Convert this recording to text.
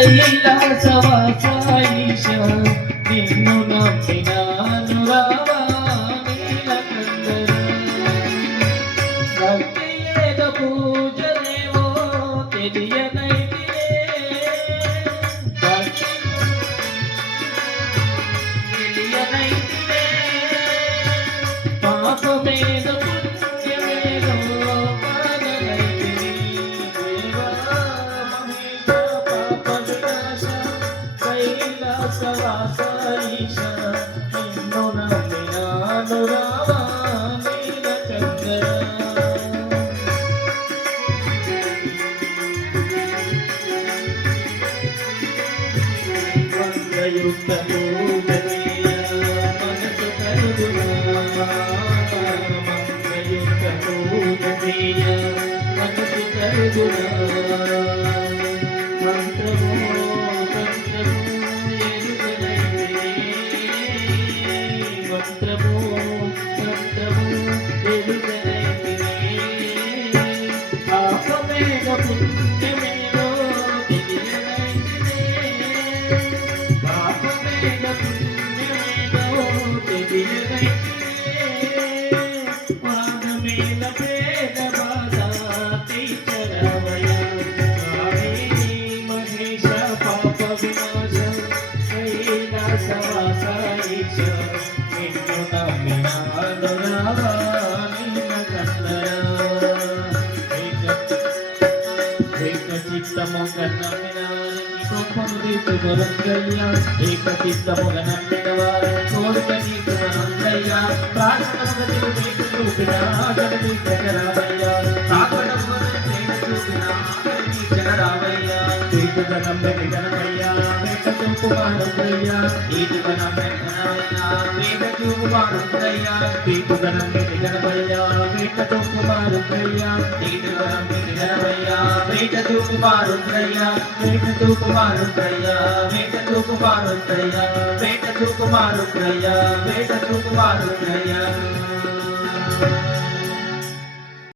కైలాసవాస ఈశ నిన్ను నమ్మినాను రావా నీలకందర భక్తి ఏద పూజనేవో తెలియనైతినే భక్తి తెలియనైతినే పాపమేద పుణ్యమేదో పాదనైతిని దేవా మహేశ పాప వినాశ కైలాసవాస ఈశ నిన్ను నమ్మినాను రావా నీలకందర మంగళయుక్తము గతియ మనసు కలుగునా మంగళయుక్తము గతియ మనసు కలుగునా మంత్రము తంత్రము ఎరుగనైతే మంత్రము తంత్రము ఎరుగనైతే పాపమేగ పుణ్యమేదో తెలియనైతే పాపమేగ పుణ్యమేదో తెలియనైతే వాదమేల పేద బాధ తీర్చరావయ స్వామి మహేశ పాప వినాశ కైలాసవాస ఈశ నిన్ను నమ్మినాను రావా నీలకందర ఏక చిత్తముగ నమ్మిన వారికి గొప్పను తీసుకొరంగయ్య ఏక చిత్తముగ నమ్మిన వారి కోరిక తీసుకొరంగయ్య ప్రాణముగ నీకు చూపిన జగతి జగరామయ్య సాగడముగ నీకు చూపిన జగతి జగరామయ్య ఈటుగ నమ్మిన గణమయ్య వేట చూపువారుందయ్య ఈటుగ నమ్మిన గణమయ్య వేట చూపువారుందయ్య ఈటుగ నమ్మిన గణమయ్య వేట చూపువారుందయ్య ఈటుగ నమ్మిన గణమయ్య వేట చూపువారుందయ్య వేట చూపువారుందయ్య వేట చూపువారుందయ్య వేట చూపువారుందయ్య వేట చూపువారుందయ్య